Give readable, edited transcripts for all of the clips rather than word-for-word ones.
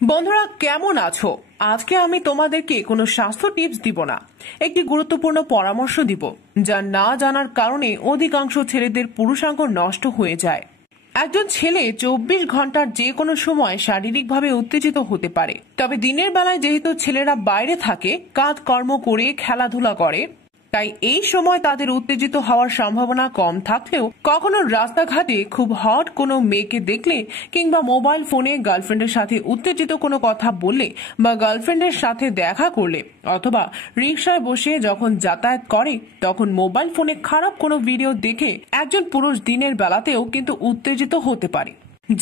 বন্ধুরা কেমন আছো? আজকে আমি তোমাদেরকে কোনো স্বাস্থ্য টিপস দিব না, একটি গুরুত্বপূর্ণ পরামর্শ দিব যা না জানার কারণে অধিকাংশ ছেলেদের পুরুষাঙ্গ নষ্ট হয়ে যায়। একজন ছেলে 24 ঘন্টার যে কোনো সময় শারীরিকভাবে উত্তেজিত হতে পারে, তবে দিনের বেলায় যেহেতু ছেলেরা বাইরে থাকে, কাজকর্ম করে, খেলাধুলা করে, তাই এই সময় তাদের উত্তেজিত হওয়ার সম্ভাবনা কম থাকলেও কখনো রাস্তাঘাটে খুব হট কোনো মেয়েকে দেখলে কিংবা মোবাইল ফোনে গার্লফ্রেন্ডের সাথে উত্তেজিত কোনো কথা বললে বা গার্লফ্রেন্ডের সাথে দেখা করলে অথবা রিকশায় বসে যখন যাতায়াত করে তখন মোবাইল ফোনে খারাপ কোনো ভিডিও দেখে একজন পুরুষ দিনের বেলাতেও কিন্তু উত্তেজিত হতে পারে।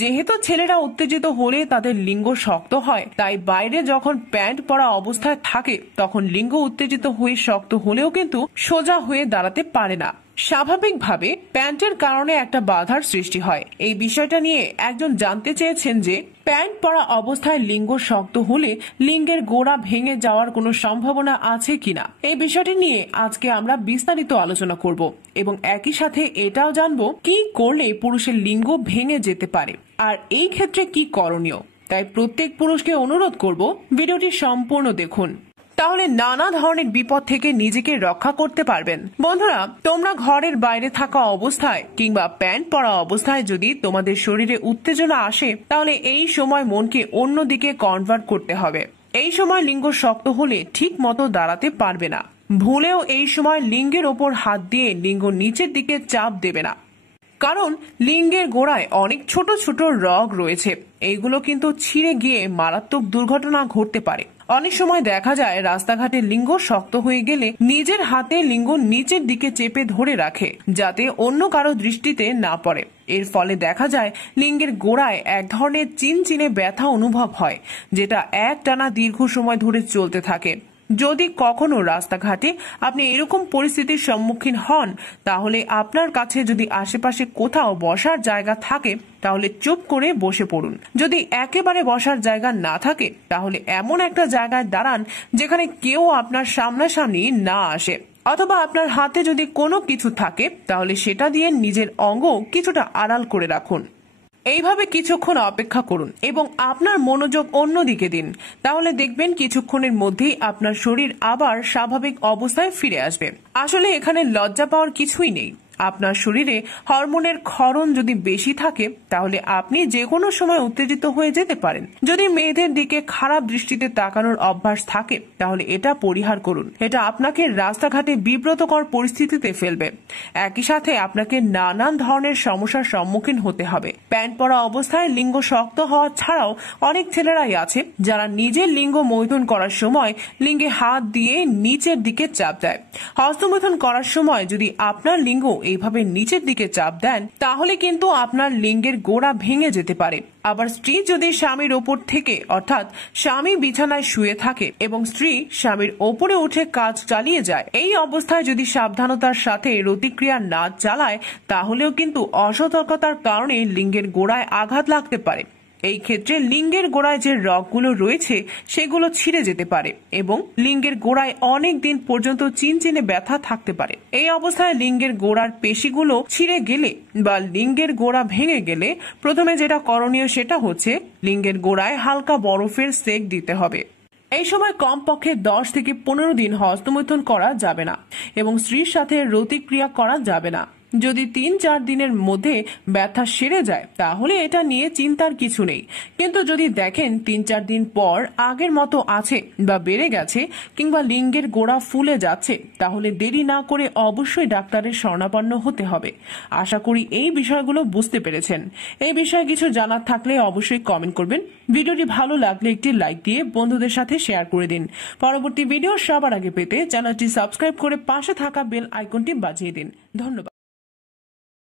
যেহেতু ছেলেরা উত্তেজিত হলে তাদের লিঙ্গ শক্ত হয়, তাই বাইরে যখন প্যান্ট পরা অবস্থায় থাকে তখন লিঙ্গ উত্তেজিত হয়ে শক্ত হলেও কিন্তু সোজা হয়ে দাঁড়াতে পারে না। স্বাভাবিকভাবে প্যান্টের কারণে একটা বাধার সৃষ্টি হয়। এই বিষয়টা নিয়ে একজন জানতে চেয়েছেন যে প্যান্ট পরা অবস্থায় লিঙ্গ শক্ত হলে লিঙ্গের গোড়া ভেঙে যাওয়ার কোনো সম্ভাবনা আছে কিনা। এই বিষয়টি নিয়ে আজকে আমরা বিস্তারিত আলোচনা করব এবং একই সাথে এটাও জানবো কি করলে পুরুষের লিঙ্গ ভেঙে যেতে পারে আর এই ক্ষেত্রে কি করণীয়। তাই প্রত্যেক পুরুষকে অনুরোধ করব ভিডিওটি সম্পূর্ণ দেখুন, তাহলে নানা ধরনের বিপদ থেকে নিজেকে রক্ষা করতে পারবেন। বন্ধুরা, তোমরা ঘরের বাইরে থাকা অবস্থায় কিংবা প্যান্ট পরা অবস্থায় যদি তোমাদের শরীরে উত্তেজনা আসে, তাহলে এই সময় মনকে অন্যদিকে কনভার্ট করতে হবে। এই সময় লিঙ্গ শক্ত হলে ঠিক মতো দাঁড়াতে পারবে না। ভুলেও এই সময় লিঙ্গের ওপর হাত দিয়ে লিঙ্গ নিচের দিকে চাপ দেবে না, কারণ লিঙ্গের গোড়ায় অনেক ছোট ছোট রগ রয়েছে। এইগুলো কিন্তু ছিঁড়ে গিয়ে মারাত্মক দুর্ঘটনা ঘটতে পারে। অনেক সময় দেখা যায় রাস্তাঘাটে লিঙ্গ শক্ত হয়ে গেলে নিজের হাতে লিঙ্গ নিচের দিকে চেপে ধরে রাখে যাতে অন্য কারো দৃষ্টিতে না পড়ে। এর ফলে দেখা যায় লিঙ্গের গোড়ায় এক ধরনের চিনচিনে ব্যথা অনুভব হয়, যেটা একটানা দীর্ঘ সময় ধরে চলতে থাকে। যদি কখনো রাস্তাঘাটে আপনি এরকম পরিস্থিতির সম্মুখীন হন, তাহলে আপনার কাছে যদি আশেপাশে কোথাও বসার জায়গা থাকে তাহলে চুপ করে বসে পড়ুন। যদি একেবারে বসার জায়গা না থাকে তাহলে এমন একটা জায়গায় দাঁড়ান যেখানে কেউ আপনার সামনাসামনি না আসে, অথবা আপনার হাতে যদি কোনো কিছু থাকে তাহলে সেটা দিয়ে নিজের অঙ্গ কিছুটা আড়াল করে রাখুন। এইভাবে কিছুক্ষণ অপেক্ষা করুন এবং আপনার মনোযোগ অন্যদিকে দিন। তাহলে দেখবেন কিছুক্ষণের মধ্যেই আপনার শরীর আবার স্বাভাবিক অবস্থায় ফিরে আসবে। আসলে এখানে লজ্জা পাওয়ার কিছুই নেই। আপনার শরীরে হরমোনের ক্ষরণ যদি বেশি থাকে তাহলে আপনি যে কোনো সময় উত্তেজিত হয়ে যেতে পারেন। যদি মেয়েদের দিকে খারাপ দৃষ্টিতে তাকানোর অভ্যাস থাকে তাহলে এটা পরিহার করুন। এটা আপনাকে রাস্তাঘাটে বিব্রতকর পরিস্থিতিতে ফেলবে। একই সাথে আপনাকে নানান ধরনের সমস্যার সম্মুখীন হতে হবে। প্যান্ট পরা অবস্থায় লিঙ্গ শক্ত হওয়া ছাড়াও অনেক ছেলেরাই আছে যারা নিজের লিঙ্গ মৈথুন করার সময় লিঙ্গে হাত দিয়ে নিচের দিকে চাপ দেয়। হস্তমৈথুন করার সময় যদি আপনার লিঙ্গ এইভাবে নিচের দিকে চাপ দেন তাহলে কিন্তু আপনার লিঙ্গের গোড়া ভেঙে যেতে পারে। আবার স্ত্রী যদি স্বামীর ওপর থেকে, অর্থাৎ স্বামী বিছানায় শুয়ে থাকে এবং স্ত্রী স্বামীর ওপরে উঠে কাজ চালিয়ে যায়, এই অবস্থায় যদি সাবধানতার সাথে রতিক্রিয়া না চালায় তাহলেও কিন্তু অসতর্কতার কারণে লিঙ্গের গোড়ায় আঘাত লাগতে পারে। এই ক্ষেত্রে লিঙ্গের গোড়ায় যে রগগুলো রয়েছে সেগুলো ছিঁড়ে যেতে পারে এবং লিঙ্গের গোড়ায় অনেক দিন পর্যন্ত চিনচিনে ব্যথা থাকতে পারে। এই অবস্থায় লিঙ্গের গোড়ার পেশিগুলো ছিঁড়ে গেলে বা লিঙ্গের গোড়া ভেঙে গেলে প্রথমে যেটা করণীয় সেটা হচ্ছে লিঙ্গের গোড়ায় হালকা বরফের সেক দিতে হবে। এই সময় কমপক্ষে 10 থেকে 15 দিন হস্তমৈথুন করা যাবে না এবং স্ত্রীর সাথে রতিক্রিয়া করা যাবে না। যদি 3-4 দিনের মধ্যে ব্যথা সেরে যায় তাহলে এটা নিয়ে চিন্তার কিছু নেই, কিন্তু যদি দেখেন 3-4 দিন পর আগের মতো আছে বা বেড়ে গেছে কিংবা লিঙ্গের গোড়া ফুলে যাচ্ছে তাহলে দেরি না করে অবশ্যই ডাক্তারের শরণাপন্ন হতে হবে। আশা করি এই বিষয়গুলো বুঝতে পেরেছেন। এই বিষয়ে কিছু জানার থাকলে অবশ্যই কমেন্ট করবেন। ভিডিওটি ভালো লাগলে একটি লাইক দিয়ে বন্ধুদের সাথে শেয়ার করে দিন। পরবর্তী ভিডিও সবার আগে পেতে চ্যানেলটি সাবস্ক্রাইব করে পাশে থাকা বেল আইকনটি বাজিয়ে দিন। ধন্যবাদ।